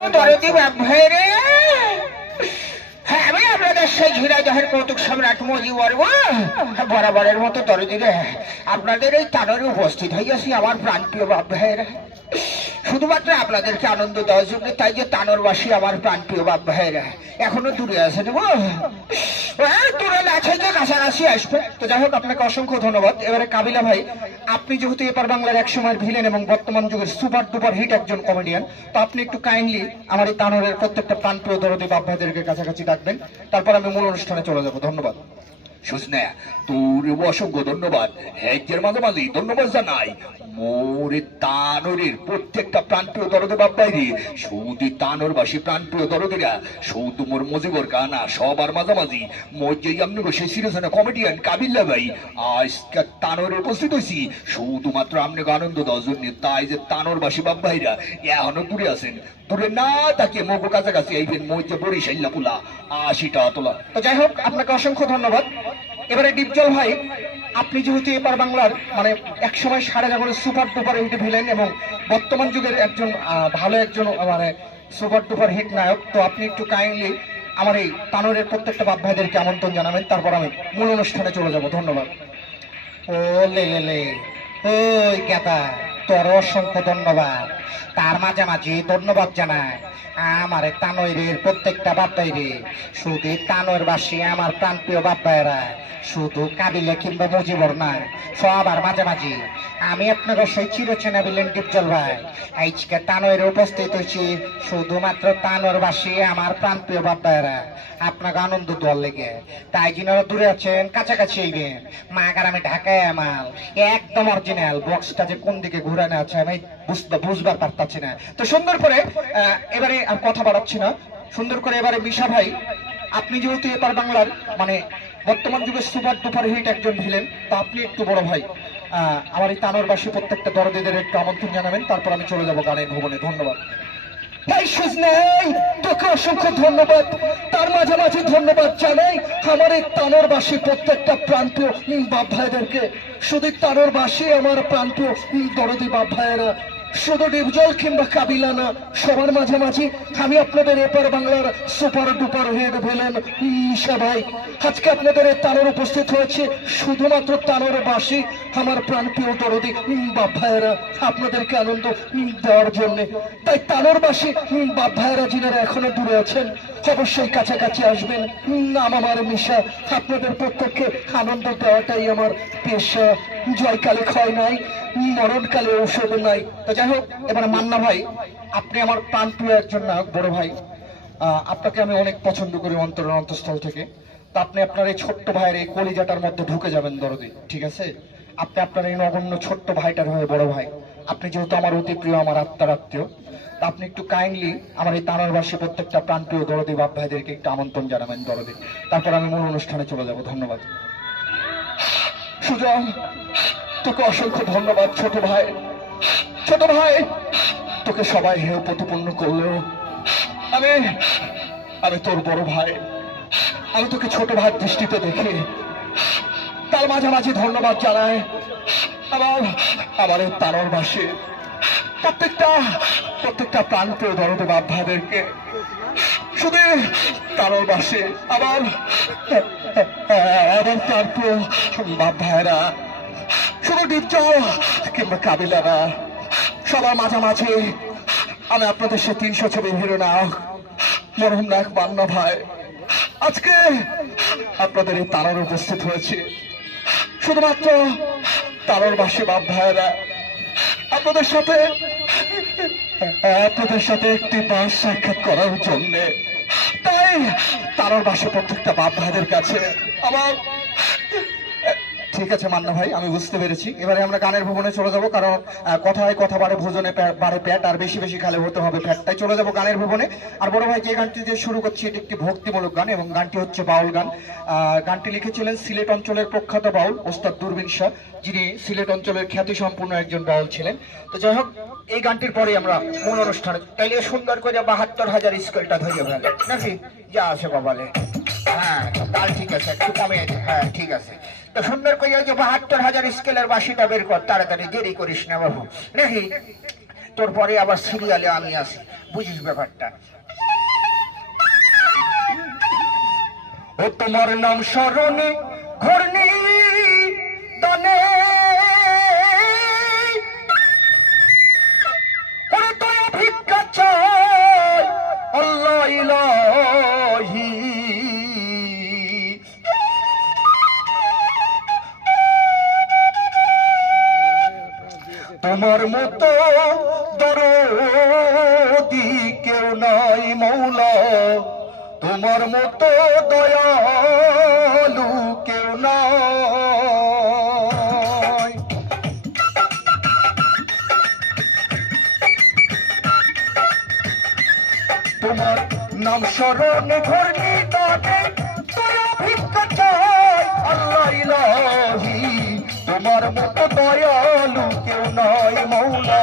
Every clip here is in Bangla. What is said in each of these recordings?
দরদি ভাইরে, হ্যাঁ আমি আপনাদের সেই ঝিনাইদহের কৌতুক সম্রাট মুজিবর্গ বরাবরের মতো দরদি রে আপনাদের এই তানরে উপস্থিত হইয়াছি আমার প্রাণপ্রিয় বাপ ভাইয়েরা। শুধুমাত্র আপনাদেরকে আনন্দ দেওয়ার জন্য, তাই যে তানোরবাসী আমার প্রাণপ্রিয় বাপ ভাইয়েরা এখনো দূরে আছে নেব, দূরে আছে যে কাছাকাছি আসবে। তো যাই হোক, আপনাকে অসংখ্য ধন্যবাদ। এবারে কাবিলা ভাই, আপনি যেহেতু এপার বাংলার এক সময়ের ভিলেন এবং বর্তমান যুগের সুপার ডুপার হিট একজন কমেডিয়ান, তো আপনি একটু কাইন্ডলি আমার এই তানোরের প্রত্যেকটা প্রাণপ্রিয় দরদি বাপ ভাইদেরকে কাছাকাছি ডাকবেন, তারপর আমি মূল অনুষ্ঠানে চলে যাবো। ধন্যবাদ। সুস্নে তোর অসংখ্য ধন্যবাদ। হ্যাঁ মাঝে মাঝে ধন্যবাদ জানাই মোরে তানোরের প্রত্যেকটা প্রাণপ্রিয় দরদে বাপ বাইরে, শুধু তানোরবাসী প্রাণপ্রিয় দরদেরা, শুধু মোর মজিবর গানা সবার মাঝামাঝি মজ্জাই আপনি সেই সিরিয়াসনা কমেডিয়ান কাবিল্লা ভাই আজকে তানোরে উপস্থিত হয়েছি শুধুমাত্র আপনাকে আনন্দ দেওয়ার জন্য। তাই যে তানোরবাসী বাপ ভাইরা এখনো দূরে আছেন, দূরে না তাকে মগো কাছাকাছি আইবেন মজ্জা বরিশাল্লা পুলা 80 টাকা তোলা। তো যাই হোক, আপনাকে অসংখ্য ধন্যবাদ। এবারে ডিপজল ভাই, আপনি যেহেতু এপার বাংলার মানে একসময় সারা জাগরের সুপার ডুপার হিট ভিলেন এবং বর্তমান যুগের একজন ভালো একজন মানে সুপার ডুপার হিট নায়ক, তো আপনি একটু কাইন্ডলি আমার এই তানোরের প্রত্যেকটা বাপ ভাইদেরকে আমন্ত্রণ জানাবেন, তারপর আমি মূল অনুষ্ঠানে চলে যাব। ধন্যবাদ। ও লে লে লে, ওই গেতা, তোর অসংখ্য ধন্যবাদ। তার মাঝামাঝি ধন্যবাদ জানায় আমার তানোরের প্রত্যেকটা বাপ ভাইরে, শুধু তানোরবাসী আমার প্রাণপ্রিয় বাপ ভাইয়েরা, শুধু কাবিলে কিংবা মুজিবর না, সবার মাঝামাঝি আমি আপনার সেই চিরচেনা বিলেন ডিপজল ভাই আজকে তানোরে উপস্থিত হয়েছি শুধুমাত্র তানোরবাসী আমার প্রাণপ্রিয় বাপ ভাইয়েরা আপনাকে আনন্দ দেওয়ার লেগে। তাই যিনারা দূরে আছেন কাছাকাছি আইবেন। মাগার আমি ঢাকায় আমার একদম অরিজিনাল বক্সটা যে কোন দিকে ঘুরানো আছে আমি বুঝবার পারতাছি না। তো সুন্দর করে এবারে আর কথা বাড়াচ্ছি না, সুন্দর করে এবারে মিশা ভাই, আপনি যেহেতু এপার বাংলার মানে বর্তমান যুগের সুপার ডুপার হিট একজন ভিলেন, তা আপনি একটু বড় ভাই আমার এই তানোরবাসী প্রত্যেকটা দরদিদের একটু আমন্ত্রণ জানাবেন, তারপর আমি চলে যাবো গানের ভবনে। ধন্যবাদ। তোকে অসংখ্য ধন্যবাদ। তার মাঝামাঝি ধন্যবাদ জানাই আমার এই তানোরবাসী প্রত্যেকটা প্রান্তীয় বাপ ভাইদেরকে। শুধু তানোরবাসী আমার প্রান্তীয় দরদি বাপ ভাইয়েরা, শুধু ডিপজল কিংবা কাবিলা না, সবার মাঝামাঝি আমি আপনাদের এপার বাংলার সুপার ডুপার হিট ভিলেন মিশা ভাই আজকে আপনাদের এই তানোর উপস্থিত হয়েছে শুধুমাত্র তানোরবাসী আমার প্রাণপ্রিয় দরদি বাপ ভাইয়েরা আপনাদেরকে আনন্দ দেওয়ার জন্য। তাই তানোরবাসী বাপ ভাইয়েরা যিনারা এখনো দূরে আছেন অবশ্যই কাছাকাছি আসবেন। নাম আমার মিশা, আপনাদের প্রত্যেককে আনন্দ দেওয়াটাই আমার পেশা। জয়কালে ক্ষয় নাই, মরণকালে ঔষধ নাই। তো যাই হোক, এবারে মান্না ভাই, আপনি আমার প্রাণপ্রিয় একজন নায়ক, বড় ভাই, আপনাকে আমি অনেক পছন্দ করি অন্তরের অন্তঃস্থল থেকে। তা আপনি আপনার এই ছোট্ট ভাইয়ের এই কলিজাটার মধ্যে ঢুকে যাবেন দরদি, ঠিক আছে? আপনি আপনার এই নগণ্য ছোট্ট ভাইটার হয়ে বড় ভাই, আপনি যেহেতু আমার অতি প্রিয়, আমার আত্মার আত্মীয়, তা আপনি একটু কাইন্ডলি আমার এই তানোরবাসী প্রত্যেকটা প্রাণপ্রিয় দরদি বাপ ভাইদেরকে একটু আমন্ত্রণ জানাবেন দরদি, তারপর আমি মূল অনুষ্ঠানে চলে যাব। ধন্যবাদ। সুজন, তোকে অসংখ্য ধন্যবাদ ছোট ভাই। ছোট ভাই, তোকে সবাই হেয় প্রতিপন্ন করলো, আমি তোর বড় ভাই, আমি তোকে ছোট ভাইয়ের দৃষ্টিতে দেখি। তার মাঝামাঝি ধন্যবাদ জানাই আমার এই তানোরবাসী প্রত্যেকটা প্রান্তীয় দরদে বাপ ভাইদেরকে। শুধু তানোরবাসী আমার প্রান্তীয় বাপ ভাইরা, শুধু ডিপজল কিংবা কাবিলা না, সবার মাঝামাঝি আমি আপনাদের সে 300 ছবি হিরো নায়ক মরহুম নায়ক মান্না ভাই আজকে আপনাদের এই তানোর উপস্থিত হয়েছে শুধুমাত্র তানোরবাসী বাপ ভাইয়েরা আপনাদের সাথে একটি মাস সাক্ষাৎ করার জন্য। তাই তানোরবাসী প্রত্যেকটা বাপ ভাইদের কাছে আমার ঠিক আছে মান্না ভাই, আমি বুঝতে পেরেছি। এবারে আমরা গানের ভবনে চলে যাব, কারণ কথায় কথা বাড়ে ভোজনে বাড়ে পেট, আর বেশি বেশি খালে হতে হবে ফ্যাট। তাই চলে যাব গানের ভবনে। আর বড় ভাই, যে গানটি দিয়ে শুরু করছি এটি একটি ভক্তিমূলক গান এবং গানটি হচ্ছে বাউল গান। গানটি লিখেছিলেন সিলেট অঞ্চলের প্রখ্যাত বাউল ওস্তাদ দূরবীন শাহ, যিনি সিলেট অঞ্চলের খ্যাতি সম্পূর্ণ একজন বাউল ছিলেন। তো যাই হোক, এই গানটির পরে আমরা মূল অনুষ্ঠানে তাইলে সুন্দর করে 72,000 স্কেলটা ধরে ফেলে নাকি যা আছে বাবালে। হ্যাঁ তাহলে ঠিক আছে, একটু কমে আছে। হ্যাঁ ঠিক আছে, তো সুন্দর করে 72,000 স্কেলের বাসিটা বের কর তাড়াতাড়ি, দেরি করিস না বাবু নাকি। তোর পরে আবার সিরিয়ালে আমি আসি, বুঝিস ব্যাপারটা। ও তোমার নাম স্মরণে ঘূর্ণি দানে ওরে দয়া ভিক্ষা চাই আল্লাহ ইলাহি। তোমার মতো দরদি কেউ নাই মৌলা, তোমার মতো দয়ালু কেউ নাই। তোমার নাম স্মরণে ঘূর্ণি দানে দয়া ভিক্ষা চাই আল্লাহ ইলাহি। তোমার মতো দয়ালু কেউ নাই মৌলা,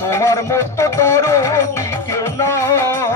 তোমার মতো দরদি কেউ নাই।